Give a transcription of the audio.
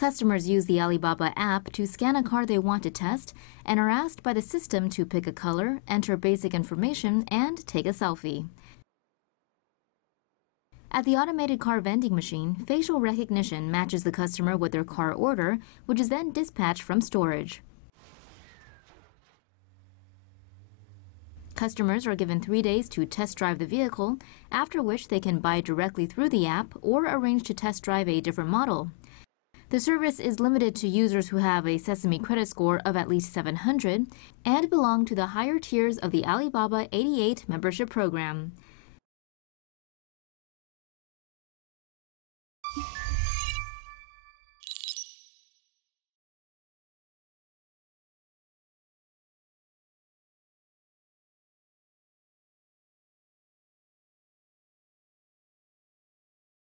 Customers use the Alibaba app to scan a car they want to test and are asked by the system to pick a color, enter basic information, and take a selfie. At the automated car vending machine, facial recognition matches the customer with their car order, which is then dispatched from storage. Customers are given 3 days to test drive the vehicle, after which they can buy directly through the app or arrange to test drive a different model. The service is limited to users who have a Sesame credit score of at least 700 and belong to the higher tiers of the Alibaba 88 membership program.